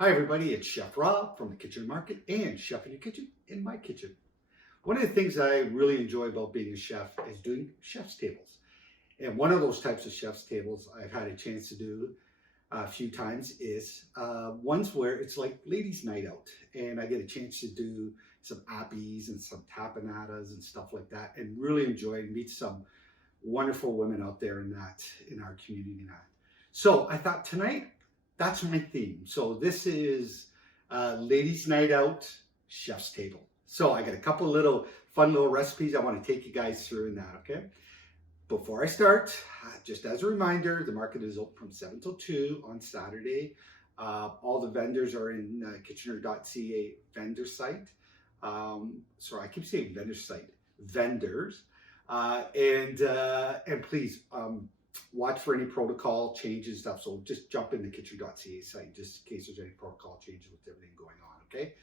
Hi everybody, it's Chef Rob from the Kitchen Market and Chef in Your Kitchen in my kitchen. One of the things I really enjoy about being a chef is doing chef's tables. And one of those types of chef's tables I've had a chance to do a few times is ones where it's like ladies' night out. And I get a chance to do some appies and some tapenadas and stuff like that, and really enjoy and meet some wonderful women out there in our community now. So I thought tonight, that's my theme. So this is ladies' night out, chef's table. So I got a couple little fun little recipes I want to take you guys through in that, okay? Before I start, just as a reminder, the market is open from 7 till 2 on Saturday. All the vendors are in Kitchener.ca vendor site. Sorry, I keep saying vendor site, vendors. And please, watch for any protocol changes and stuff. So just jump in the Kitchen.ca site just in case there's any protocol changes with everything going on, okay?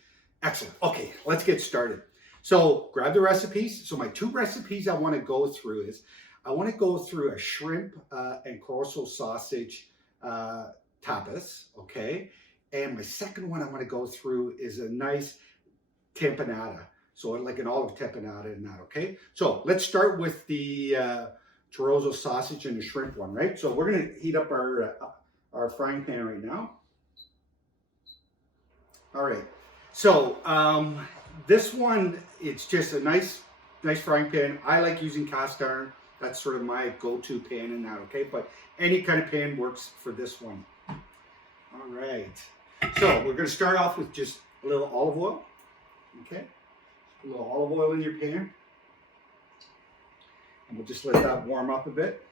Excellent. Okay, let's get started. So grab the recipes. So my two recipes I want to go through is, I want to go through a shrimp and Chorizo sausage tapas, okay? And my second one I want to go through is a nice tapenade. So like an olive tapenade and that, okay? So let's start with the Chorizo sausage and the shrimp one, right? So we're gonna heat up our frying pan right now. All right. So this one, it's just a nice frying pan. I like using cast iron. That's sort of my go-to pan in that, okay? But any kind of pan works for this one. All right. So we're gonna start off with just a little olive oil, okay? A little olive oil in your pan. And we'll just let that warm up a bit.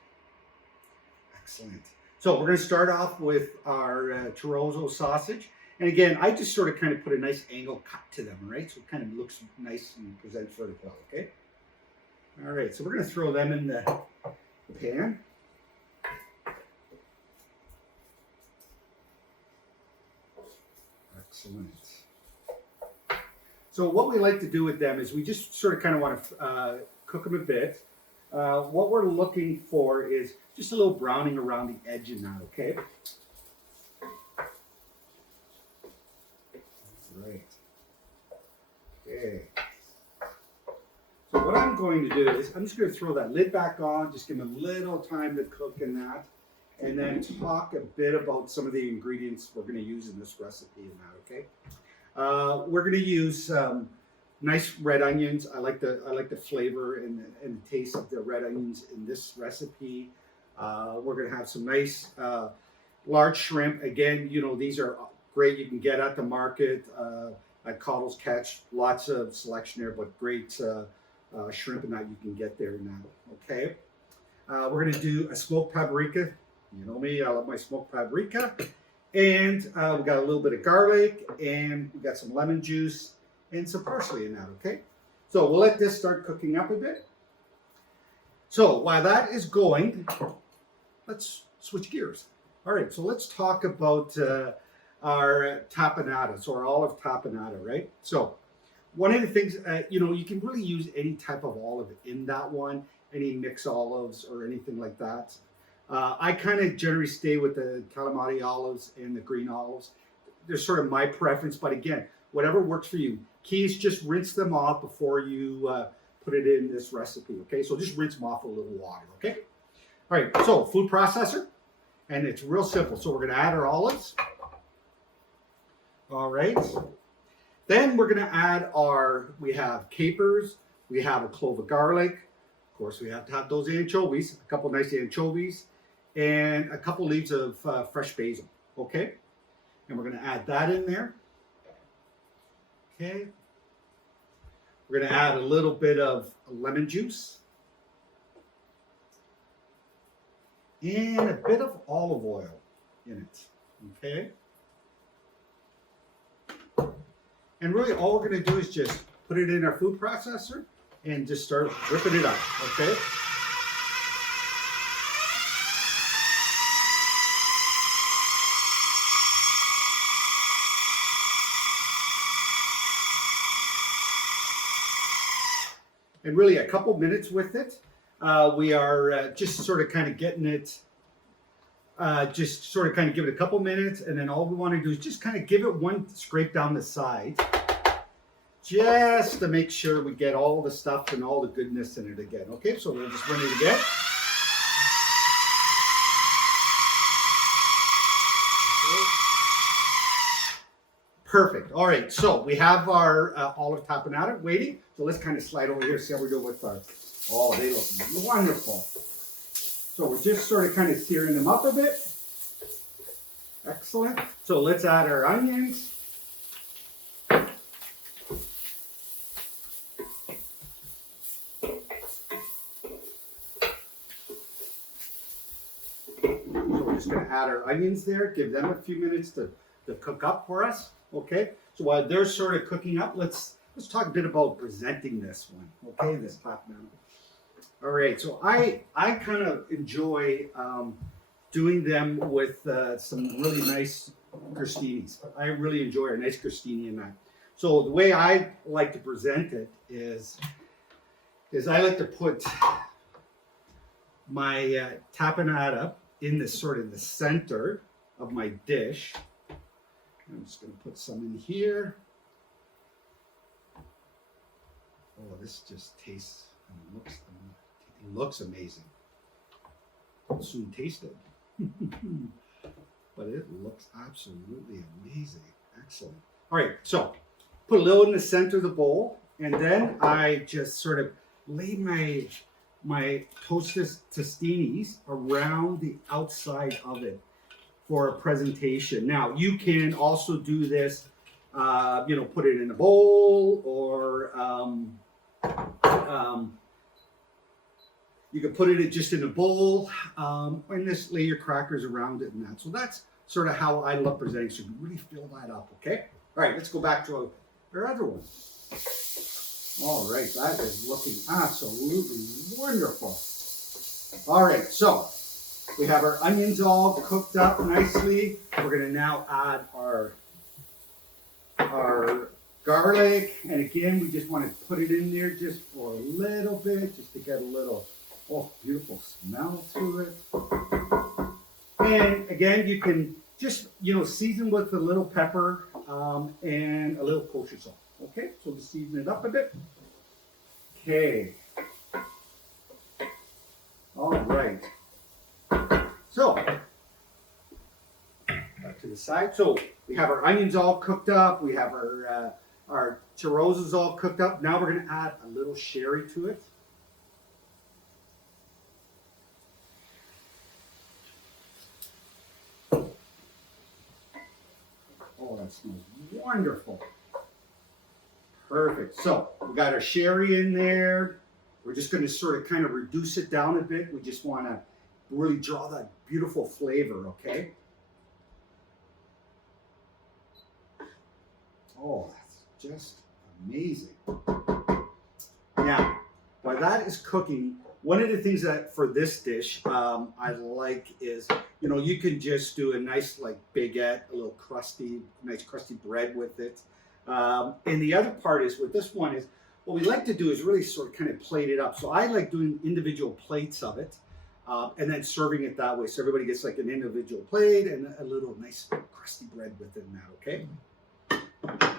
Excellent. So we're going to start off with our chorizo sausage. And again, I just sort of kind of put a nice angle cut to them, right? So it kind of looks nice and presents very well, okay? All right, so we're going to throw them in the pan. Excellent. So what we like to do with them is we just sort of kind of want to cook them a bit. What we're looking for is just a little browning around the edge in that, okay? Great. Okay. So what I'm going to do is I'm just going to throw that lid back on, just give them a little time to cook in that, and then talk a bit about some of the ingredients we're going to use in this recipe in that, okay? We're going to use nice red onions. I like the flavor and the taste of the red onions in this recipe. We're going to have some nice large shrimp. Again, you know, these are great. You can get at the market at Cottle's Catch. Lots of selection there, but great shrimp and that you can get there now. Okay. We're going to do a smoked paprika. You know me, I love my smoked paprika. And we got a little bit of garlic, and we got some lemon juice and some parsley in that, okay? So we'll let this start cooking up a bit. So while that is going, let's switch gears. All right, so let's talk about our tapenade, so our olive tapenade, right? So one of the things, you know, you can really use any type of olive in that one, any mixed olives or anything like that. I kind of generally stay with the calamari olives and the green olives. They're sort of my preference, but again, whatever works for you. Key is just rinse them off before you put it in this recipe, okay? So just rinse them off with a little water, okay? All right, so food processor, and it's real simple. So we're gonna add our olives. All right. Then we're gonna add we have capers, we have a clove of garlic. Of course, we have to have those anchovies, a couple nice anchovies, and a couple leaves of fresh basil, okay? And we're gonna add that in there. Okay. We're going to add a little bit of lemon juice and a bit of olive oil in it. Okay. And really all we're going to do is just put it in our food processor and just start whipping it up. Okay. And really a couple minutes with it. We are just sort of kind of getting it just sort of kind of give it a couple minutes, and then all we want to do is just kind of give it one scrape down the side, just to make sure we get all the stuff and all the goodness in it again. Okay, so we'll just run it again. Perfect. All right, so we have our olive tapenade waiting. So let's kind of slide over here, see how we're doing with our. Oh, they look wonderful. So we're just sort of kind of searing them up a bit. Excellent. So let's add our onions. So we're just going to add our onions there, give them a few minutes to cook up for us. Okay. So while they're sort of cooking up, let's talk a bit about presenting this one. Okay, this tapenade. All right, so I kind of enjoy doing them with some really nice crostinis. I really enjoy a nice crostini in that. So the way I like to present it is I like to put my tapenade in the sort of the center of my dish. I'm just going to put some in here. Oh, this just tastes and looks amazing. I'll soon taste it. But it looks absolutely amazing. Excellent. All right, so put a little in the center of the bowl, and then I just sort of lay my toasted tostinis around the outside of it for a presentation. Now, you can also do this, put it in a bowl, or you can put it just in a bowl, and just lay your crackers around it and that. So that's sort of how I love presenting. So you really fill that up, okay? All right, let's go back to our other one. All right, that is looking absolutely wonderful. All right, so we have our onions all cooked up nicely. We're going to now add our garlic, and again, we just want to put it in there just for a little bit, just to get a little, beautiful smell to it. And again, you can just, season with a little pepper and a little kosher salt. Okay, so just season it up a bit. Okay. All right. So, back to the side. So we have our onions all cooked up. We have our chorizo's all cooked up. Now we're going to add a little sherry to it. Oh, that smells wonderful. Perfect. So we got our sherry in there. We're just going to sort of kind of reduce it down a bit. We just want to really draw that beautiful flavor, okay? Oh, that's just amazing. Now, while that is cooking, one of the things that for this dish I like is, you can just do a nice like baguette, a little nice crusty bread with it. And the other part is with this one is, what we like to do is really sort of kind of plate it up. So I like doing individual plates of it and then serving it that way. So everybody gets like an individual plate and a little nice crusty bread within that, okay?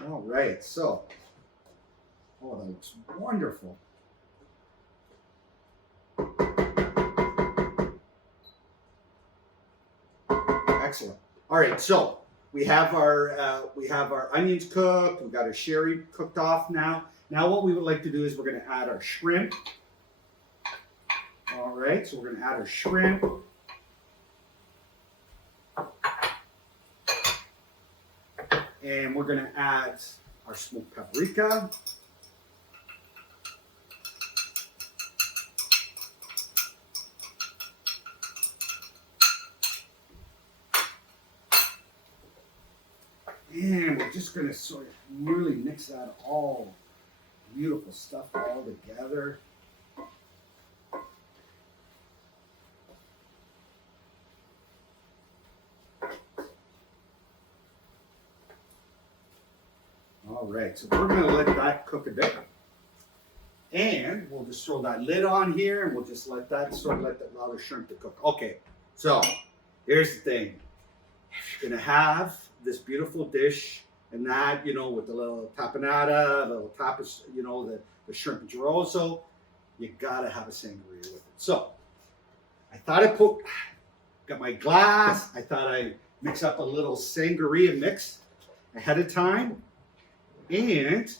All right, so, that looks wonderful. Excellent. All right, so we have our onions cooked. We've got our sherry cooked off now. Now what we would like to do is we're going to add our shrimp. All right, so we're going to add our shrimp. And we're going to add our smoked paprika. And we're just going to sort of really mix that all beautiful stuff all together. All right, so we're going to let that cook a bit. And we'll just throw that lid on here and we'll just let that allow the shrimp to cook. Okay, so Here's the thing. If you're gonna have this beautiful dish and that, you know, with the little tapenade, the little tapas, you know, the shrimp and chorizo, you gotta have a sangria with it. So I thought got my glass. I thought I'd mix up a little sangria mix ahead of time. And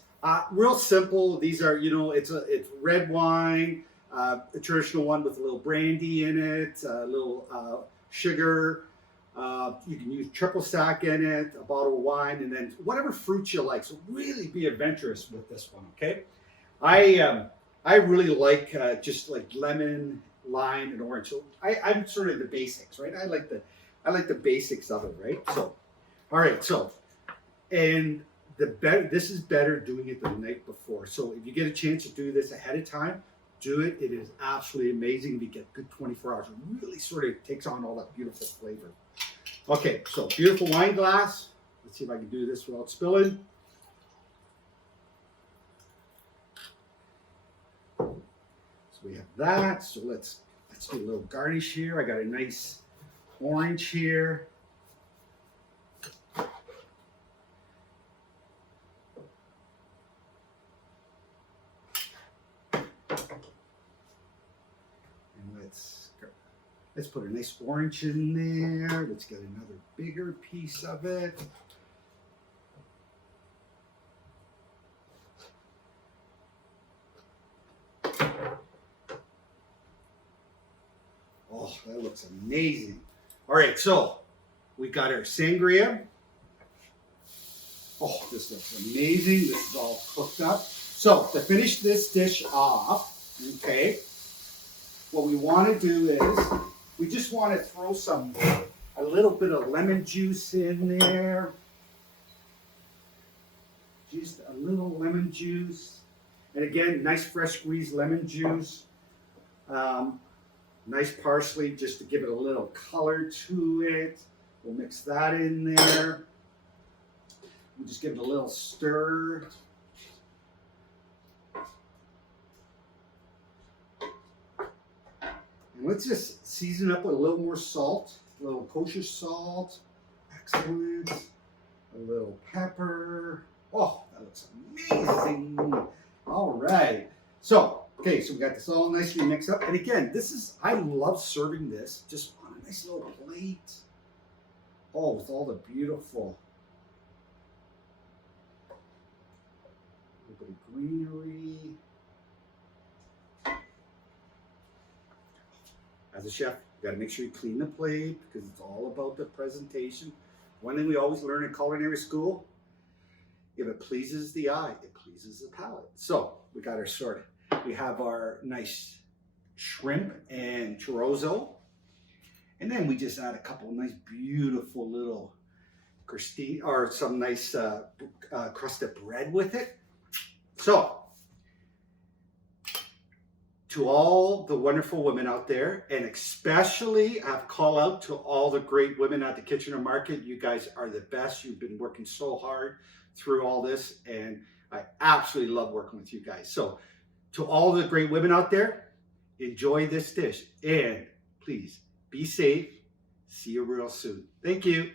real simple. These are, you know, it's red wine, a traditional one with a little brandy in it, a little sugar. You can use triple stack in it, a bottle of wine, and then whatever fruits you like. So really be adventurous with this one, okay? I really like just like lemon, lime, and orange. So I'm sort of the basics, right? I like the basics of it, right? So, all right. So, and this is better doing it the night before. So if you get a chance to do this ahead of time, do it. It is absolutely amazing. You get good 24 hours. It really sort of takes on all that beautiful flavor. Okay, so beautiful wine glass. Let's see if I can do this without spilling. So we have that. So let's do a little garnish here. I got a nice orange here. Let's put a nice orange in there. Let's get another bigger piece of it. Oh, that looks amazing. All right, so we got our sangria. Oh, this looks amazing. This is all cooked up. So to finish this dish off, okay, what we want to do is we just want to throw a little bit of lemon juice in there. Just a little lemon juice. And again, nice fresh squeezed lemon juice. Nice parsley just to give it a little color to it. We'll mix that in there. We'll just give it a little stir. Let's just season up with a little more salt, a little kosher salt. Excellent. A little pepper. Oh, that looks amazing. All right. So, okay, so we got this all nicely mixed up. And again, I love serving this just on a nice little plate. Oh, with all the beautiful little bit of greenery. As a chef, you gotta make sure you clean the plate because it's all about the presentation. One thing we always learn in culinary school, if it pleases the eye, it pleases the palate. So we got our sorted. We have our nice shrimp and chorizo. And then we just add a couple of nice, beautiful little crusty, or some nice crust of bread with it. So, to all the wonderful women out there, and especially I call out to all the great women at the Kitchener Market. You guys are the best. You've been working so hard through all this, and I absolutely love working with you guys. So to all the great women out there, enjoy this dish, and please be safe. See you real soon. Thank you.